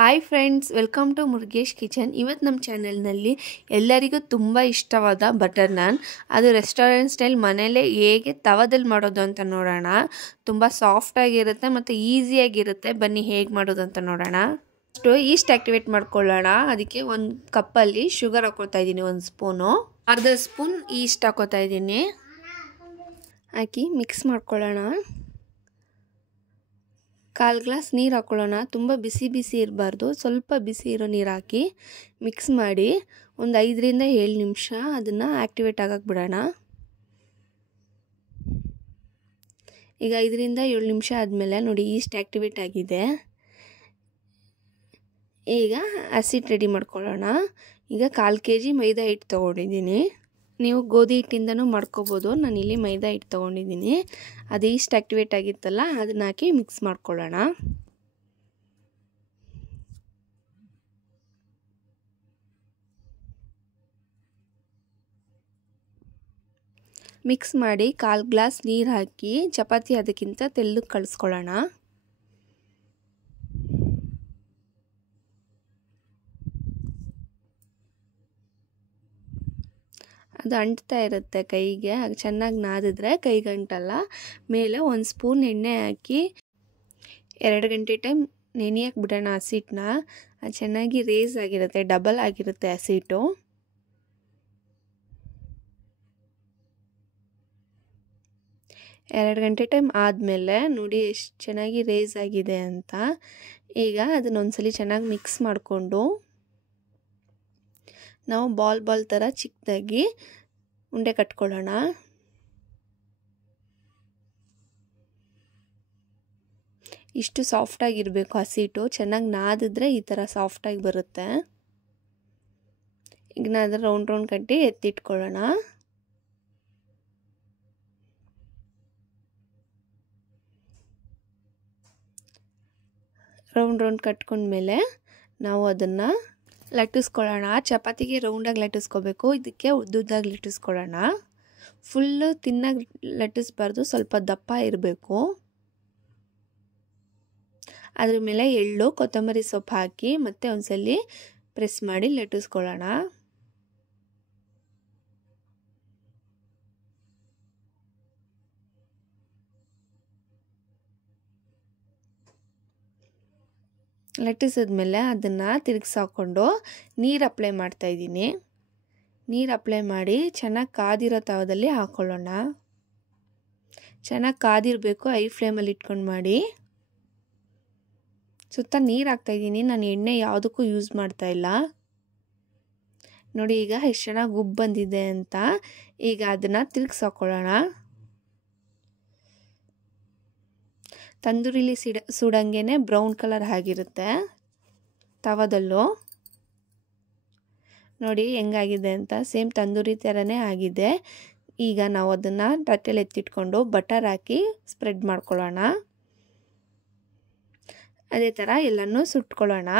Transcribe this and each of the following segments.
Hi friends, welcome to Murugesh kitchen. ಇವತ್ತು ನಮ್ಮ ಚಾನೆಲ್ನಲ್ಲಿ ಎಲ್ಲರಿಗೂ ತುಂಬ ಇಷ್ಟವಾದ ಬಟರ್ ನಾನ್, ಅದು ರೆಸ್ಟೋರೆಂಟ್ ಸ್ಟೈಲ್ ಮನೇಲೇ ಹೇಗೆ ತವದಲ್ಲಿ ಮಾಡೋದು ಅಂತ ನೋಡೋಣ. ತುಂಬ ಸಾಫ್ಟಾಗಿರುತ್ತೆ ಮತ್ತು ಈಸಿಯಾಗಿರುತ್ತೆ. ಬನ್ನಿ ಹೇಗೆ ಮಾಡೋದು ಅಂತ ನೋಡೋಣ. ಈಸ್ಟ್ ಆ್ಯಕ್ಟಿವೇಟ್ ಮಾಡ್ಕೊಳ್ಳೋಣ. ಅದಕ್ಕೆ ಒಂದು ಕಪ್ಪಲ್ಲಿ ಶುಗರ್ ಹಾಕ್ಕೊಳ್ತಾ ಇದ್ದೀನಿ, 1 ಸ್ಪೂನು. ಅರ್ಧ ಸ್ಪೂನ್ ಈಸ್ಟ್ ಹಾಕ್ಕೊಳ್ತಾ ಇದ್ದೀನಿ. ಹಾಕಿ ಮಿಕ್ಸ್ ಮಾಡ್ಕೊಳ್ಳೋಣ. 1/4 ಗ್ಲಾಸ್ ನೀರು ಹಾಕ್ಕೊಳ್ಳೋಣ. ತುಂಬ ಬಿಸಿ ಇರಬಾರ್ದು, ಸ್ವಲ್ಪ ಬಿಸಿ ಇರೋ ನೀರು ಹಾಕಿ ಮಿಕ್ಸ್ ಮಾಡಿ ಒಂದು 5ರಿಂದ 7 ನಿಮಿಷ ಅದನ್ನು ಆ್ಯಕ್ಟಿವೇಟ್ ಆಗಕ್ಕೆ ಬಿಡೋಣ. ಈಗ 5ರಿಂದ 7 ನಿಮಿಷ ಆದಮೇಲೆ ನೋಡಿ ಈಸ್ಟ್ ಆ್ಯಕ್ಟಿವೇಟ್ ಆಗಿದೆ. ಈಗ ಹಸಿಟ್ಟು ರೆಡಿ ಮಾಡ್ಕೊಳ್ಳೋಣ. ಈಗ 1/4 kg ಮೈದಾ ಹಿಟ್ಟು ತೊಗೊಂಡಿದ್ದೀನಿ. ನೀವು ಗೋಧಿ ಹಿಟ್ಟಿಂದನೂ ಮಾಡ್ಕೋಬೋದು. ನಾನಿಲ್ಲಿ ಮೈದಾ ಹಿಟ್ಟು ತೊಗೊಂಡಿದ್ದೀನಿ. ಅದು ಈಸ್ಟ್ ಆ್ಯಕ್ಟಿವೇಟ್ ಆಗಿತ್ತಲ್ಲ, ಅದನ್ನ ಹಾಕಿ ಮಿಕ್ಸ್ ಮಾಡ್ಕೊಳ್ಳೋಣ. ಮಿಕ್ಸ್ ಮಾಡಿ 1/4 ಗ್ಲಾಸ್ ನೀರು ಹಾಕಿ ಚಪಾತಿ ಅದಕ್ಕಿಂತ ತೆಳ್ಳಗೆ ಕಳಿಸ್ಕೊಳ್ಳೋಣ. ಅದು ಅಂಟ್ತಾ ಇರುತ್ತೆ ಕೈಗೆ, ಅದು ಚೆನ್ನಾಗಿ ನಾದಿದ್ರೆ ಕೈಗೆ ಅಂಟಲ್ಲ. ಮೇಲೆ 1 ಸ್ಪೂನ್ ಎಣ್ಣೆ ಹಾಕಿ 2 ಗಂಟೆ ಟೈಮ್ ನೆನೆಯಕ್ಕೆ ಬಿಡೋಣ ಹಸಿಟ್ಟನ್ನ. ಅದು ಚೆನ್ನಾಗಿ ರೇಸ್ ಆಗಿರುತ್ತೆ, ಡಬಲ್ ಆಗಿರುತ್ತೆ ಹಸಿಟ್ಟು. ಎರಡು ಗಂಟೆ ಟೈಮ್ ಆದಮೇಲೆ ನೋಡಿ ಎಷ್ಟು ಚೆನ್ನಾಗಿ ರೇಸ್ ಆಗಿದೆ ಅಂತ. ಈಗ ಅದನ್ನೊಂದ್ಸಲಿ ಚೆನ್ನಾಗಿ ಮಿಕ್ಸ್ ಮಾಡಿಕೊಂಡು ನಾವು ಬಾಲ್ ಥರ ಚಿಕ್ಕದಾಗಿ ಉಂಡೆ ಕಟ್ಕೊಳ್ಳೋಣ. ಇಷ್ಟು ಸಾಫ್ಟಾಗಿರಬೇಕು ಹಸಿಟ್ಟು. ಚೆನ್ನಾಗಿ ನಾದಿದ್ರೆ ಈ ಥರ ಸಾಫ್ಟಾಗಿ ಬರುತ್ತೆ. ಈಗ ನಾದ್ರೆ ರೌಂಡ್ ಕಟ್ಟಿ ಎತ್ತಿಟ್ಕೊಳ್ಳೋಣ. ರೌಂಡ್ ಕಟ್ಕೊಂಡ್ಮೇಲೆ ನಾವು ಅದನ್ನು ಲಟ್ಟಿಸ್ಕೊಳ್ಳೋಣ. ಚಪಾತಿಗೆ ರೌಂಡಾಗಿ ಲಟ್ಟಿಸ್ಕೋಬೇಕು, ಇದಕ್ಕೆ ಉದ್ದುದ್ದಾಗಿ ಲಟ್ಟಿಸ್ಕೊಳ್ಳೋಣ. ಫುಲ್ಲು ತಿನ್ನಾಗಿ ಲಟ್ಟಿಸ್ಬಾರ್ದು, ಸ್ವಲ್ಪ ದಪ್ಪ ಇರಬೇಕು. ಅದ್ರ ಮೇಲೆ ಎಳ್ಳು, ಕೊತ್ತಂಬರಿ ಸೊಪ್ಪು ಹಾಕಿ ಮತ್ತೆ ಒಂದ್ಸಲಿ ಪ್ರೆಸ್ ಮಾಡಿ ಲಟ್ಟಿಸ್ಕೊಳ್ಳೋಣ. ಲಟ್ಟಿಸಿದ್ಮೇಲೆ ಅದನ್ನು ತಿರುಗಿಸಾಕೊಂಡು ನೀರು ಅಪ್ಲೈ ಮಾಡ್ತಾಯಿದ್ದೀನಿ. ನೀರು ಅಪ್ಲೈ ಮಾಡಿ ಚೆನ್ನಾಗಿ ಕಾದಿರೋ ತವದಲ್ಲಿ ಹಾಕ್ಕೊಳ್ಳೋಣ. ಚೆನ್ನಾಗಿ ಕಾದಿರಬೇಕು, ಐ ಫ್ಲೇಮಲ್ಲಿ ಇಟ್ಕೊಂಡು ಮಾಡಿ. ಸುತ್ತ ನೀರು ಹಾಕ್ತಾಯಿದ್ದೀನಿ, ನಾನು ಎಣ್ಣೆ ಯಾವುದಕ್ಕೂ ಯೂಸ್ ಮಾಡ್ತಾಯಿಲ್ಲ. ನೋಡಿ ಈಗ ಎಷ್ಟು ಚೆನ್ನಾಗಿ ಉಬ್ಬು ಬಂದಿದೆ ಅಂತ. ಈಗ ಅದನ್ನು ತಿರುಗಿಸಾಕೊಳ್ಳೋಣ. ತಂದೂರಿಲಿ ಸುಡಂಗೆ ಬ್ರೌನ್ ಕಲರ್ ಆಗಿರುತ್ತೆ ತವದಲ್ಲೂ. ನೋಡಿ ಹೆಂಗಾಗಿದೆ ಅಂತ, ಸೇಮ್ ತಂದೂರಿ ಥರನೇ ಆಗಿದೆ. ಈಗ ನಾವು ಅದನ್ನು ತಟ್ಟೆಲಿ ಎತ್ತಿಟ್ಕೊಂಡು ಬಟರ್ ಹಾಕಿ ಸ್ಪ್ರೆಡ್ ಮಾಡ್ಕೊಳ್ಳೋಣ. ಅದೇ ಥರ ಎಲ್ಲನೂ ಸುಟ್ಕೊಳ್ಳೋಣ.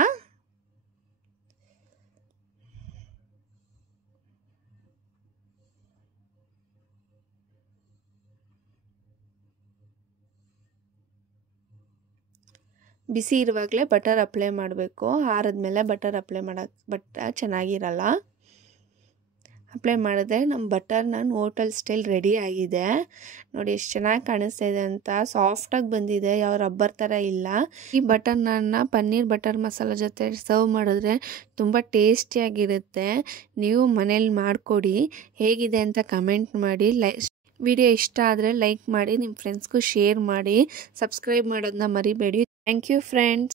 ಬಿಸಿ ಇರುವಾಗಲೇ ಬಟರ್ ಅಪ್ಲೈ ಮಾಡಬೇಕು. ಆರಿದ್ಮೇಲೆ ಬಟರ್ ಅಪ್ಲೈ ಮಾಡೋಕ್ಕೆ ಚೆನ್ನಾಗಿರಲ್ಲ. ಅಪ್ಲೈ ಮಾಡಿದ್ರೆ ನಮ್ಮ ಬಟರ್ ನಾನ್ ಹೋಟೆಲ್ ಸ್ಟೈಲ್ ರೆಡಿ ಆಗಿದೆ. ನೋಡಿ ಎಷ್ಟು ಚೆನ್ನಾಗಿ ಕಾಣಿಸ್ತಾ ಇದೆ ಅಂತ. ಸಾಫ್ಟಾಗಿ ಬಂದಿದೆ, ಯಾವ ರಬ್ಬರ್ ಥರ ಇಲ್ಲ. ಈ ಬಟರ್ ನಾನ್ನ ಪನ್ನೀರ್ ಬಟರ್ ಮಸಾಲ ಜೊತೆ ಸರ್ವ್ ಮಾಡಿದ್ರೆ ತುಂಬ ಟೇಸ್ಟಿಯಾಗಿರುತ್ತೆ. ನೀವು ಮನೇಲಿ ಮಾಡಿಕೊಡಿ, ಹೇಗಿದೆ ಅಂತ ಕಮೆಂಟ್ ಮಾಡಿ. ವಿಡಿಯೋ ಇಷ್ಟ ಆದರೆ ಲೈಕ್ ಮಾಡಿ, ನಿಮ್ಮ ಫ್ರೆಂಡ್ಸ್ಗೂ ಶೇರ್ ಮಾಡಿ. ಸಬ್ಸ್ಕ್ರೈಬ್ ಮಾಡೋದನ್ನ ಮರಿಬೇಡಿ. Thank you friends.